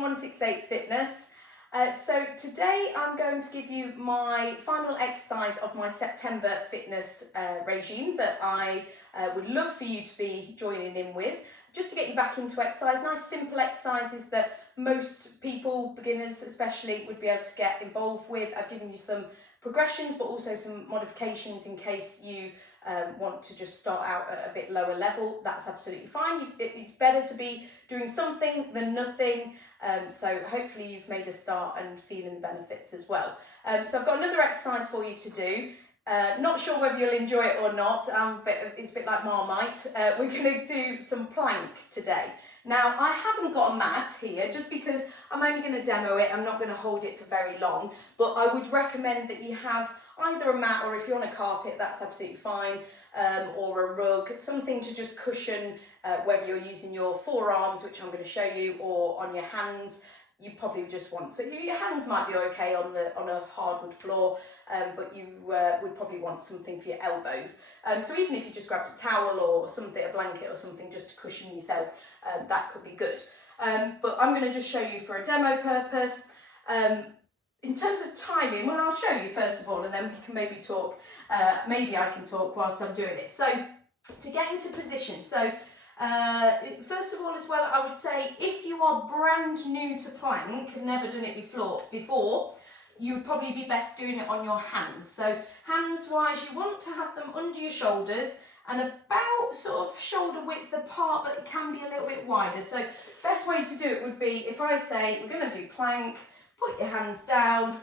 from 168 Fitness. So today I'm going to give you my final exercise of my September fitness regime that I would love for you to be joining in with, just to get you back into exercise. Nice simple exercises that most people, beginners especially, would be able to get involved with. I've given you some progressions but also some modifications in case you want to just start out at a bit lower level. That's absolutely fine. It's better to be doing something than nothing, so hopefully you've made a start and feeling the benefits as well. So I've got another exercise for you to do. Not sure whether you'll enjoy it or not. It's a bit like Marmite. We're going to do some plank today. Now, I haven't got a mat here just because I'm only going to demo it. I'm not going to hold it for very long, but I would recommend that you have either a mat, or if you're on a carpet, that's absolutely fine, or a rug, something to just cushion whether you're using your forearms, which I'm going to show you, or on your hands. You probably just want, so your hands might be okay on a hardwood floor, but you would probably want something for your elbows. So even if you just grabbed a towel or something, a blanket or something, just to cushion yourself, that could be good. But I'm going to just show you for a demo purpose. In terms of timing, well, I'll show you first of all, and then we can maybe talk. Maybe I can talk whilst I'm doing it. So to get into position, so first of all as well, I would say if you are brand new to plank, never done it before, you would probably be best doing it on your hands. So hands wise, you want to have them under your shoulders and about sort of shoulder width apart, but it can be a little bit wider. So best way to do it would be, if I say we're going to do plank, put your hands down,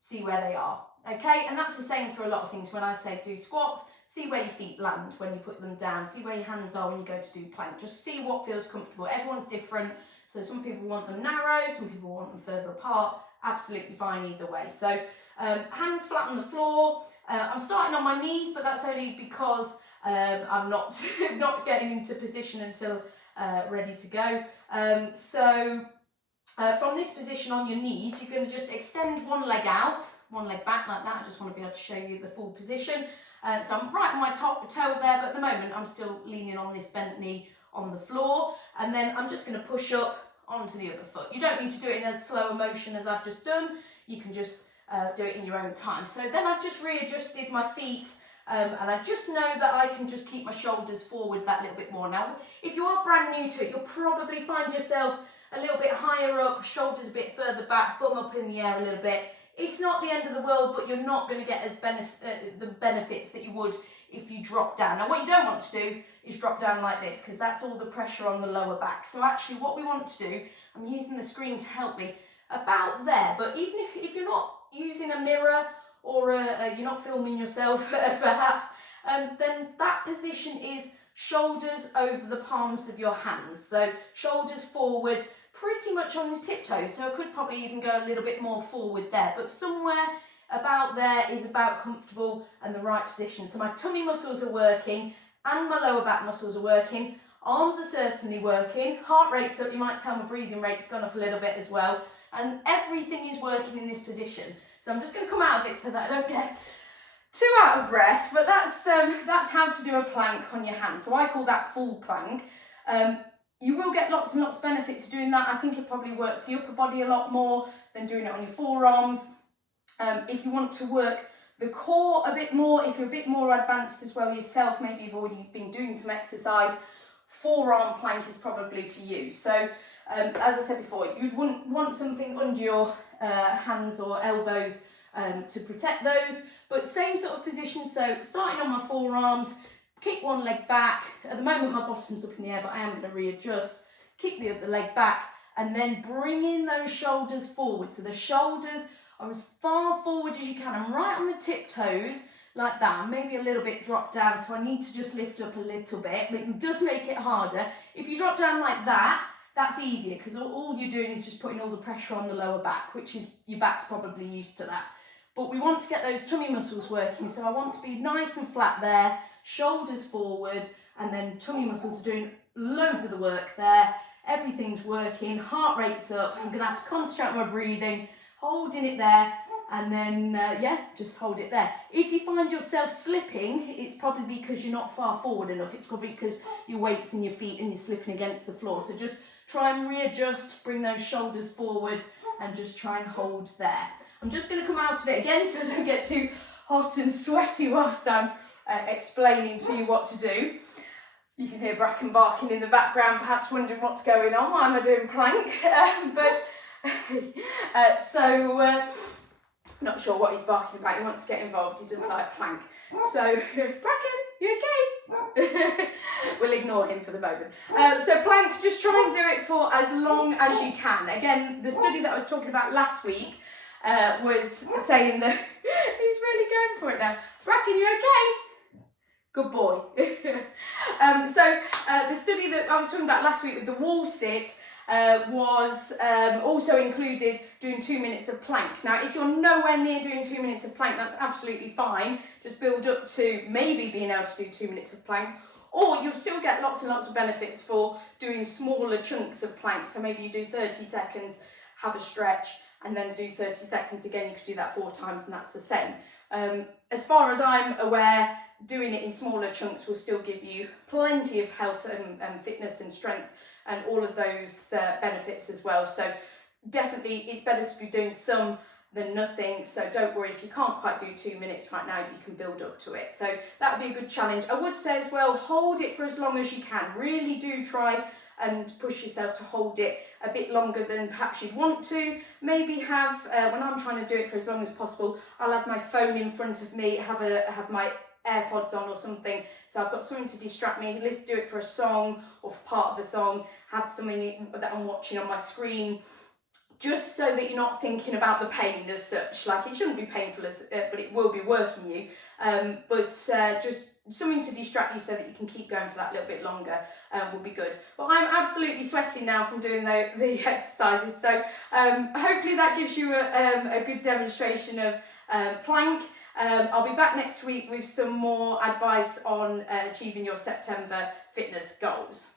see where they are, okay? And that's the same for a lot of things. When I say do squats, see where your feet land when you put them down, see where your hands are when you go to do plank. Just see what feels comfortable. Everyone's different, so some people want them narrow, some people want them further apart. Absolutely fine either way. So hands flat on the floor. I'm starting on my knees, but that's only because I'm not getting into position until ready to go. From this position on your knees, you're going to just extend one leg out, one leg back like that. I just want to be able to show you the full position. So I'm right on my top toe there, but at the moment I'm still leaning on this bent knee on the floor. And then I'm just going to push up onto the other foot. You don't need to do it in as slow a motion as I've just done. You can just do it in your own time. So then I've just readjusted my feet, and I just know that I can just keep my shoulders forward that little bit more. Now, if you are brand new to it, you'll probably find yourself a little bit higher up, shoulders a bit further back, bum up in the air a little bit. It's not the end of the world, but you're not going to get as the benefits that you would if you drop down. Now, what you don't want to do is drop down like this, because that's all the pressure on the lower back. So actually what we want to do, I'm using the screen to help me, about there. But even if you're not using a mirror, or you're not filming yourself perhaps, then that position is shoulders over the palms of your hands. So shoulders forward, pretty much on your tiptoes. So I could probably even go a little bit more forward there, but somewhere about there is about comfortable and the right position. So my tummy muscles are working and my lower back muscles are working. Arms are certainly working. Heart rate's up. You might tell my breathing rate's gone up a little bit as well. And everything is working in this position. So I'm just going to come out of it so that I don't get too out of breath, but that's how to do a plank on your hands. So I call that full plank. You will get lots and lots of benefits of doing that. I think it probably works the upper body a lot more than doing it on your forearms. If you want to work the core a bit more, if you're a bit more advanced as well yourself, maybe you've already been doing some exercise, forearm plank is probably for you. So as I said before, you'd want something under your hands or elbows to protect those, but same sort of position. So starting on my forearms, kick one leg back. At the moment my bottom's up in the air, but I am going to readjust. Kick the other leg back and then bring in those shoulders forward. So the shoulders are as far forward as you can. I'm right on the tiptoes like that, maybe a little bit drop down, so I need to just lift up a little bit, but it does make it harder. If you drop down like that, that's easier, because all you're doing is just putting all the pressure on the lower back, which is, your back's probably used to that. But we want to get those tummy muscles working, so I want to be nice and flat there, shoulders forward, and then tummy muscles are doing loads of the work there. Everything's working, heart rate's up. I'm going to have to concentrate on my breathing, holding it there, and then, just hold it there. If you find yourself slipping, it's probably because you're not far forward enough. It's probably because your weight's in your feet and you're slipping against the floor. So just try and readjust, bring those shoulders forward and just try and hold there. I'm just going to come out of it again so I don't get too hot and sweaty whilst I'm explaining to you what to do. You can hear Bracken barking in the background, perhaps wondering what's going on. Why am I doing plank? Not sure what he's barking about. He wants to get involved. He does like plank. So, Bracken, you okay? We'll ignore him for the moment. So plank, just try and do it for as long as you can. Again, the study that I was talking about last week was saying that he's really going for it now. Bracken, you okay? Good boy. The study that I was talking about last week with the wall sit was also included doing 2 minutes of plank. Now, if you're nowhere near doing 2 minutes of plank, that's absolutely fine. Just build up to maybe being able to do 2 minutes of plank, or you'll still get lots and lots of benefits for doing smaller chunks of plank. So maybe you do 30 seconds, have a stretch, and then do 30 seconds again. You could do that 4 times, and that's the same. As far as I'm aware, doing it in smaller chunks will still give you plenty of health and fitness and strength and all of those benefits as well. So definitely it's better to be doing some than nothing. So don't worry if you can't quite do 2 minutes right now, you can build up to it. So that would be a good challenge. I would say as well, hold it for as long as you can. Really do try and push yourself to hold it a bit longer than perhaps you'd want to. Maybe have, when I'm trying to do it for as long as possible, I'll have my phone in front of me, have my AirPods on or something, so I've got something to distract me. Let's do it for a song or for part of a song, have something that I'm watching on my screen, just so that you're not thinking about the pain as such. Like, it shouldn't be painful, but it will be working you. Just something to distract you so that you can keep going for that little bit longer will be good. But I'm absolutely sweating now from doing the exercises, so hopefully that gives you a good demonstration of plank. I'll be back next week with some more advice on achieving your September fitness goals.